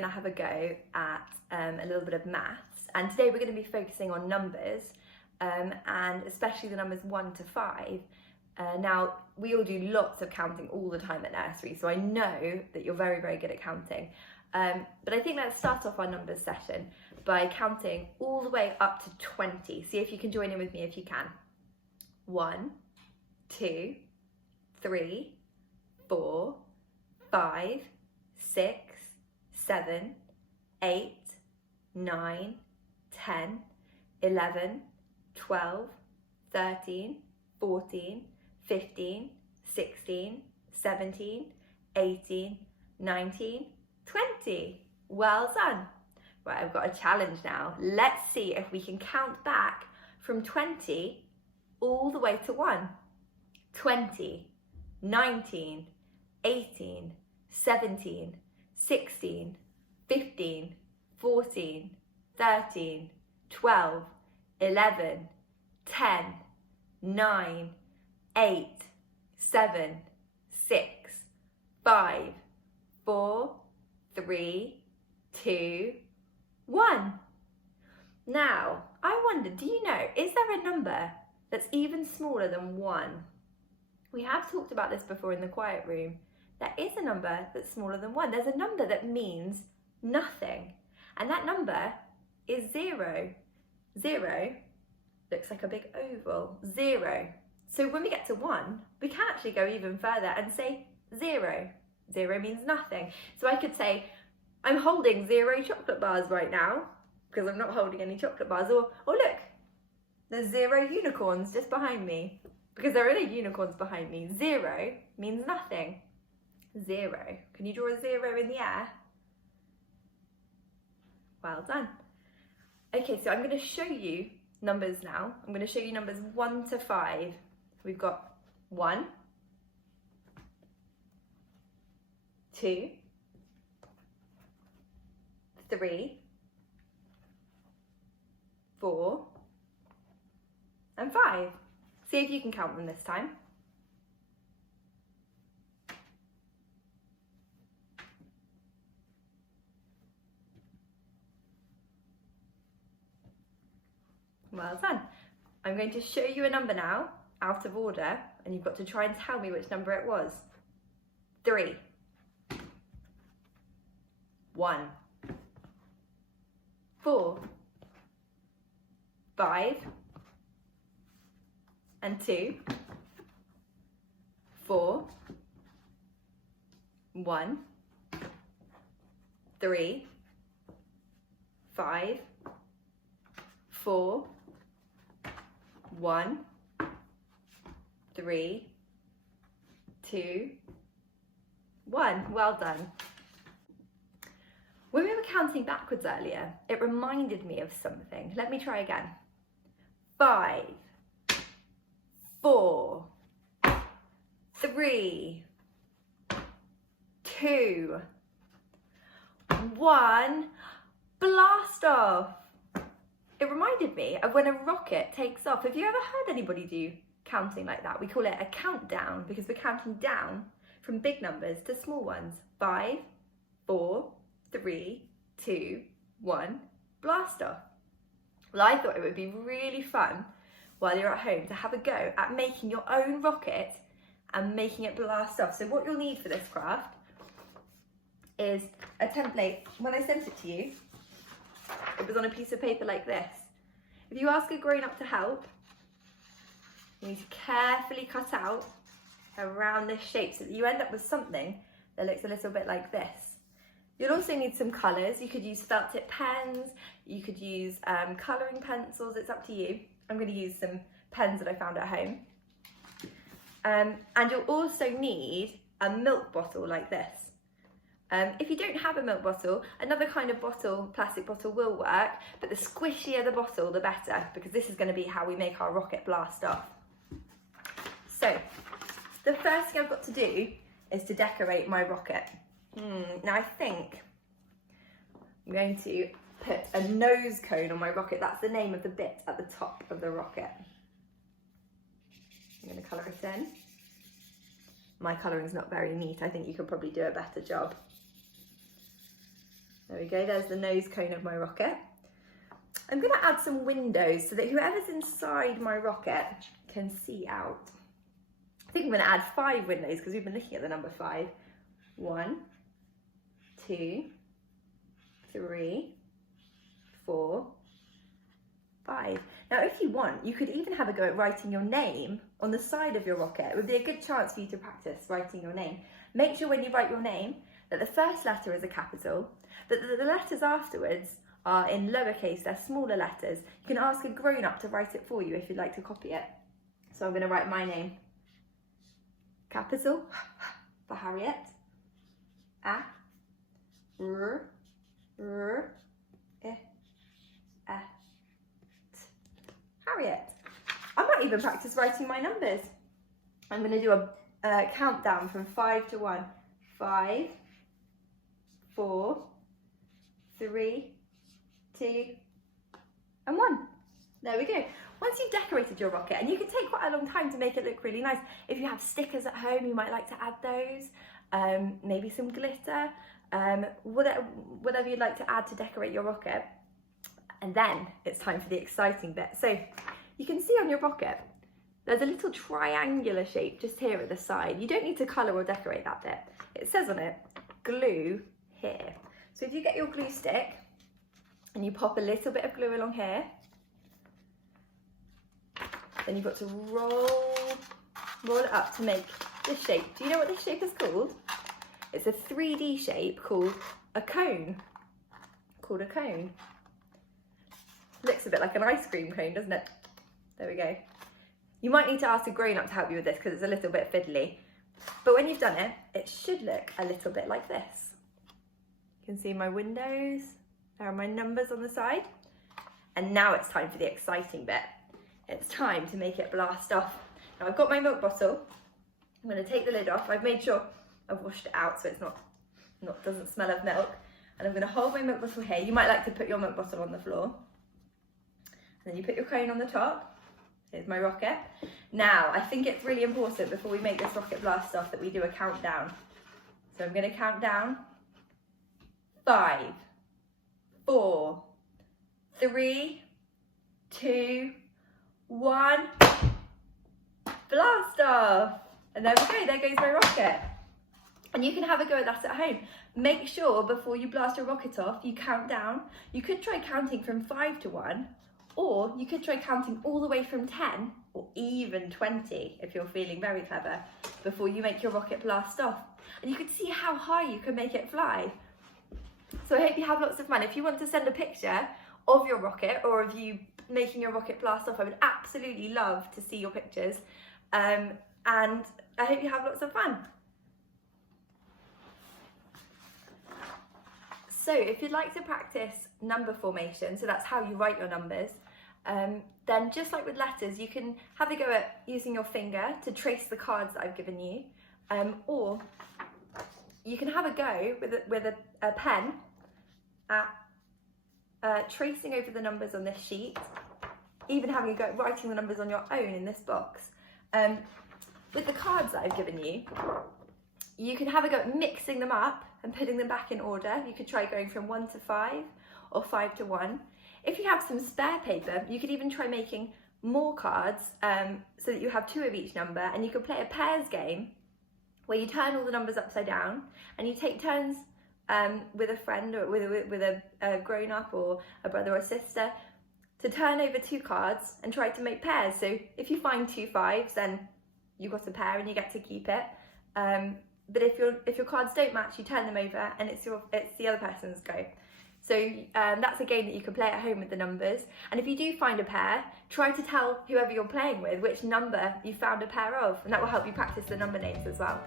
going to have a go at a little bit of maths, and today we're going to be focusing on numbers, and especially the numbers 1 to 5. Now, we all do lots of counting all the time at nursery, so I know that you're very, very good at counting. But I think let's start off our numbers session by counting all the way up to 20. See if you can join in with me if you can. 1, 2, 3, 4, 5, 6, 7, 8, 9, 10, 11, 12, 13, 14, 15, 16, 17, 18, 19, 20. Well done. Right, I've got a challenge now. Let's see if we can count back from 20 all the way to 1. 20, 19, 18, 17, 16, 15, 14, 13, 12, 11, 10, 9, 8, 7, 6, 5, 4, 3, 2, 1. Now, I wonder, do you know, is there a number that's even smaller than 1? We have talked about this before in the quiet room. There is a number that's smaller than 1. There's a number that means nothing. And that number is 0. 0 looks like a big oval. 0. So when we get to 1, we can actually go even further and say 0. 0 means nothing. So I could say, I'm holding 0 chocolate bars right now, because I'm not holding any chocolate bars. Or look, there's 0 unicorns just behind me, because there are no unicorns behind me. 0 means nothing. 0. Can you draw a 0 in the air? Well done. Okay, so I'm going to show you numbers now. I'm going to show you numbers 1 to 5. We've got 1, 2, 3, 4, and 5. See if you can count them this time. Well done. I'm going to show you a number now, out of order, and you've got to try and tell me which number it was. 3, 1, 4, 5, and 2, 4, 1, 3, 5, 4, 1, 3, 2, 1. Well done. When we were counting backwards earlier, it reminded me of something. Let me try again. 5, 4, 3, 2, 1, blast off. It reminded me of when a rocket takes off. Have you ever heard anybody do counting like that? We call it a countdown because we're counting down from big numbers to small ones. 5, 4, 3, 2, 1, blast off. Well, I thought it would be really fun while you're at home to have a go at making your own rocket and making it blast off. So what you'll need for this craft is a template. When I sent it to you, it was on a piece of paper like this. If you ask a grown-up to help, you need to carefully cut out around this shape so that you end up with something that looks a little bit like this. You'll also need some colours. You could use felt tip pens, you could use colouring pencils, it's up to you. I'm going to use some pens that I found at home. And you'll also need a milk bottle like this. If you don't have a milk bottle, another kind of bottle, plastic bottle, will work, but the squishier the bottle, the better, because this is going to be how we make our rocket blast off. So, the first thing I've got to do is to decorate my rocket. Now I think I'm going to put a nose cone on my rocket. That's the name of the bit at the top of the rocket. I'm going to colour it in. My colouring's not very neat. I think you could probably do a better job. There we go, there's the nose cone of my rocket. I'm going to add some windows so that whoever's inside my rocket can see out. I think I'm going to add 5 windows because we've been looking at the number 5. 1, 2, 3, 4, 5. Now if you want, you could even have a go at writing your name on the side of your rocket. It would be a good chance for you to practice writing your name. Make sure when you write your name that the first letter is a capital, that the letters afterwards are in lowercase, they're smaller letters. You can ask a grown-up to write it for you if you'd like to copy it. So I'm going to write my name. Capital for Harriet. A, R, R, I, E, T. Harriet. I might even practice writing my numbers. I'm going to do a countdown from 5 to 1. 5, 4, 3, 2, and 1. There we go. Once you've decorated your rocket, and you can take quite a long time to make it look really nice. If you have stickers at home, you might like to add those. Maybe some glitter, whatever you'd like to add to decorate your rocket. And then it's time for the exciting bit. So you can see on your rocket, there's a little triangular shape just here at the side. You don't need to colour or decorate that bit. It says on it, glue here. So if you get your glue stick and you pop a little bit of glue along here, then you've got to roll it up to make this shape. Do you know what this shape is called? It's a 3D shape called a cone. Looks a bit like an ice cream cone, doesn't it? There we go. You might need to ask a grown-up to help you with this because it's a little bit fiddly. But when you've done it, it should look a little bit like this. You can see my windows. There are my numbers on the side. And now it's time for the exciting bit. It's time to make it blast off. Now I've got my milk bottle. I'm going to take the lid off. I've made sure I've washed it out so it's doesn't smell of milk. And I'm going to hold my milk bottle here. You might like to put your milk bottle on the floor. And then you put your cone on the top. Here's my rocket. Now, I think it's really important before we make this rocket blast off that we do a countdown. So I'm going to count down. 5, 4, 3, 2, 1. Blast off! And there we go, there goes my rocket. And you can have a go at that at home. Make sure before you blast your rocket off, you count down. You could try counting from 5 to 1, or you could try counting all the way from 10 or even 20 if you're feeling very clever before you make your rocket blast off. And you can see how high you can make it fly. So I hope you have lots of fun. If you want to send a picture of your rocket or of you making your rocket blast off, I would absolutely love to see your pictures. And I hope you have lots of fun. So if you'd like to practice number formation, so that's how you write your numbers, then just like with letters, you can have a go at using your finger to trace the cards that I've given you, or you can have a go with a pen at tracing over the numbers on this sheet, even having a go at writing the numbers on your own in this box. With the cards that I've given you, you can have a go at mixing them up and putting them back in order. You could try going from 1 to 5 or 5 to 1. If you have some spare paper, you could even try making more cards so that you have 2 of each number, and you could play a pairs game where you turn all the numbers upside down and you take turns with a friend or with a grown-up or a brother or sister to turn over 2 cards and try to make pairs. So if you find 2 5s, then you've got a pair and you get to keep it. But if your cards don't match, you turn them over and it's the other person's go. So that's a game that you can play at home with the numbers. And if you do find a pair, try to tell whoever you're playing with which number you found a pair of, and that will help you practice the number names as well.